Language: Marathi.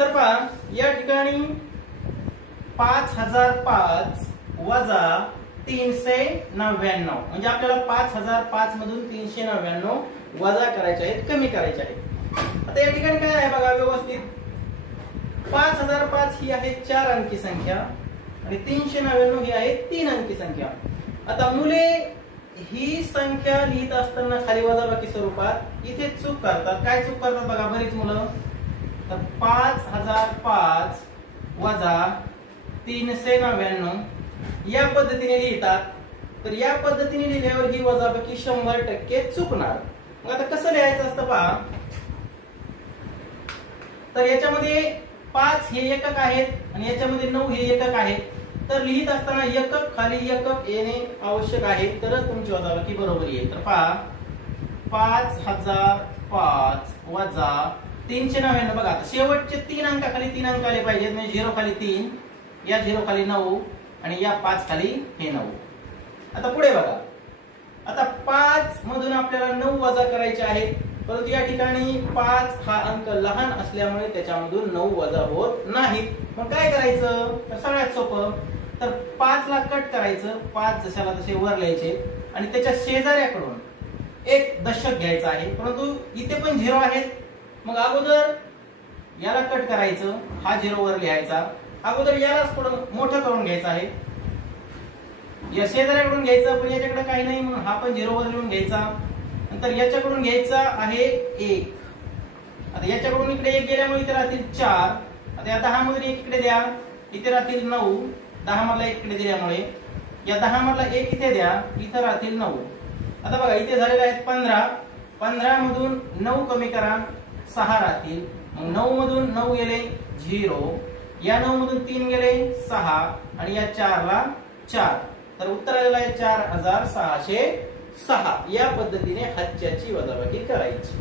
तर पहा या ठिकाणी 5005 वजा 399 म्हणजे आपल्याला 5005 मधून 399 वजा करायचे आहेत, कमी करायचे आहेत। आता या ठिकाणी काय आहे बघा व्यवस्थित, 5005 ही आहे 4 अंकी संख्या आणि 399 ही आहे 3 अंकी संख्या। आता मुले ही संख्या लिहित असताना खाली वजाबाकी स्वरूपात इथे चूक करतात। काय चूक करतात बघा बरीच मुलं, तर 5005 वजा 399 या पद्धतीने लिहितात। तर या पद्धतीने लिहिल्यावर ही वजाबाकी 100% चुकणार। मग आता कसं लिहायचं असतं पहा, तर याच्यामध्ये 5 हे एकक आहेत आणि याच्यामध्ये 9 हे एकक आहेत। तर लिहित असताना एकक खाली एकक येणे आवश्यक आहे, तरच तुमची वजाबाकी बरोबर येईल। तर पहा 5005 वजा 399 बघा, आता शेवटचे 3 अंकाखाली 3 अंक आले पाहिजेत, म्हणजे 0 खाली 3, या 0 खाली 9 आणि या 5 खाली हे 9। आता पुढे बघा, आता 5 मधून आपल्याला 9 वजा करायचे आहेत, परंतु या ठिकाणी 5 हा अंक लहान असल्यामुळे त्याच्यामधून 9 वजा होत नाहीत। मग काय करायचं, तर सगळ्यात सोपं, तर 5 ला कट करायचं, 5 जशाला तसे वर लिहायचे आणि त्याच्या शेजाऱ्याकडून एक दशक घ्यायचा आहे, परंतु इथे पण 0 आहेत। मग अगोदर याला कट करायचं, हा 0 वर लिहायचा, अगोदर याला थोडं मोठं करून घ्यायचं आहे, या शेजाऱ्याकडून घ्यायचं, पण याच्याकडे काही नाही म्हणून हा पण 0 वर लिहून घ्यायचा। नंतर याच्याकडून घ्यायचा आहे 1, आता याच्याकडून इकडे 1 गेल्यामुळे इथे राहतील 4, आता या 10 मधून 1 इकडे द्या, इथे राहतील 9, 10 मधला 1 इकडे दिल्यामुळे या 10 मधला 1 इथे द्या, इथे राहतील 9। आता बघा इथे झालेले आहेत 15, 15 मधून 9 कमी करा, 6 राहतील, मग 9 मधून 9 गेले 0, या 9 मधून 3 गेले 6 आणि या 4 ला 4, तर उत्तर आलेलं आहे 4606। या पद्धतीने हातच्याची वजाबाकी करायची।